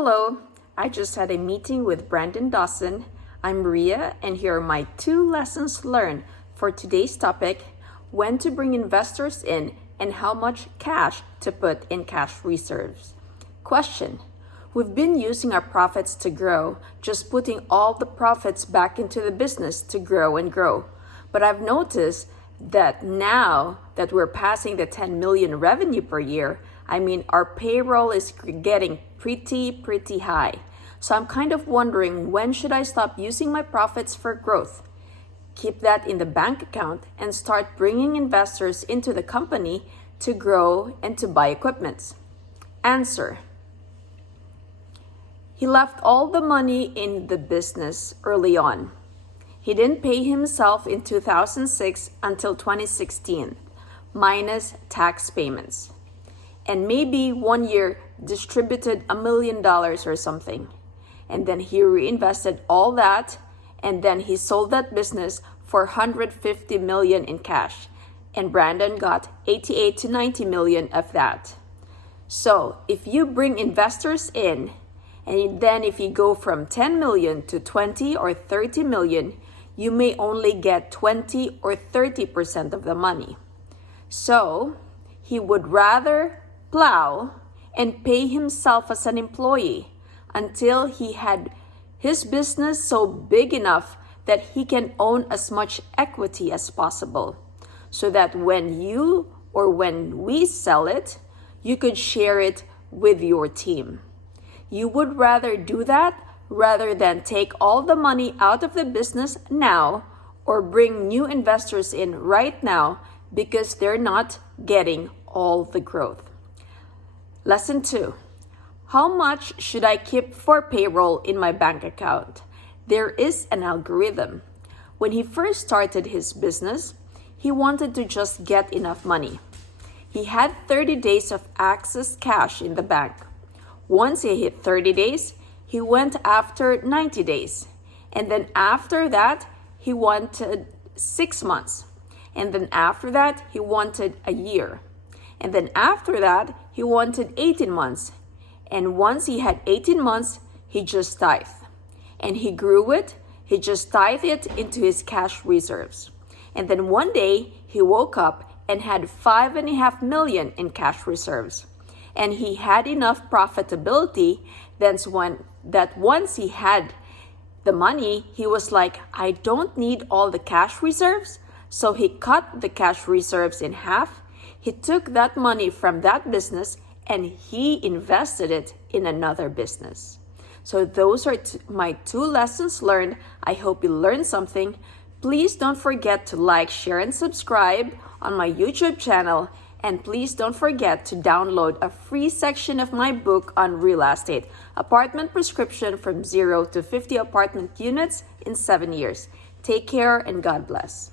Hello, I just had a meeting with Brandon Dawson. I'm Maria, and here are my 2 lessons learned for today's topic: when to bring investors in and how much cash to put in cash reserves. Question: we've been using our profits to grow, just putting all the profits back into the business to grow and grow. But I've noticed that now that we're passing the 10 million revenue per year, our payroll is getting pretty high. So I'm kind of wondering, when should I stop using my profits for growth? Keep that in the bank account and start bringing investors into the company to grow and to buy equipment. Answer: he left all the money in the business early on. He didn't pay himself in 2006 until 2016, minus tax payments. And maybe 1 year distributed $1 million or something. And then he reinvested all that, and then he sold that business for $150 million in cash. And Brandon got 88 to 90 million of that. So if you bring investors in, and then if you go from 10 million to 20 or 30 million, you may only get 20 or 30% of the money. So he would rather plow and pay himself as an employee until he had his business so big enough that he can own as much equity as possible, so that when you or when we sell it, you could share it with your team. You would rather do that rather than take all the money out of the business now or bring new investors in right now because they're not getting all the growth. Lesson 2. How much should I keep for payroll in my bank account? There is an algorithm. When he first started his business, he wanted to just get enough money. He had 30 days of excess cash in the bank. Once he hit 30 days, he went after 90 days. And then after that, he wanted 6 months. And then after that, he wanted a year. And then after that, he wanted 18 months. And once he had 18 months, he just tithed. And he grew it. He just tithed it into his cash reserves. And then one day, he woke up and had 5.5 million in cash reserves. And he had enough profitability that once he had the money, he was like, I don't need all the cash reserves. So he cut the cash reserves in half. He took that money from that business and he invested it in another business. So those are my 2 lessons learned. I hope you learned something. Please don't forget to like, share, and subscribe on my YouTube channel. And please don't forget to download a free section of my book on real estate, Apartment Prescription from 0 to 50 apartment units in 7 years. Take care and God bless.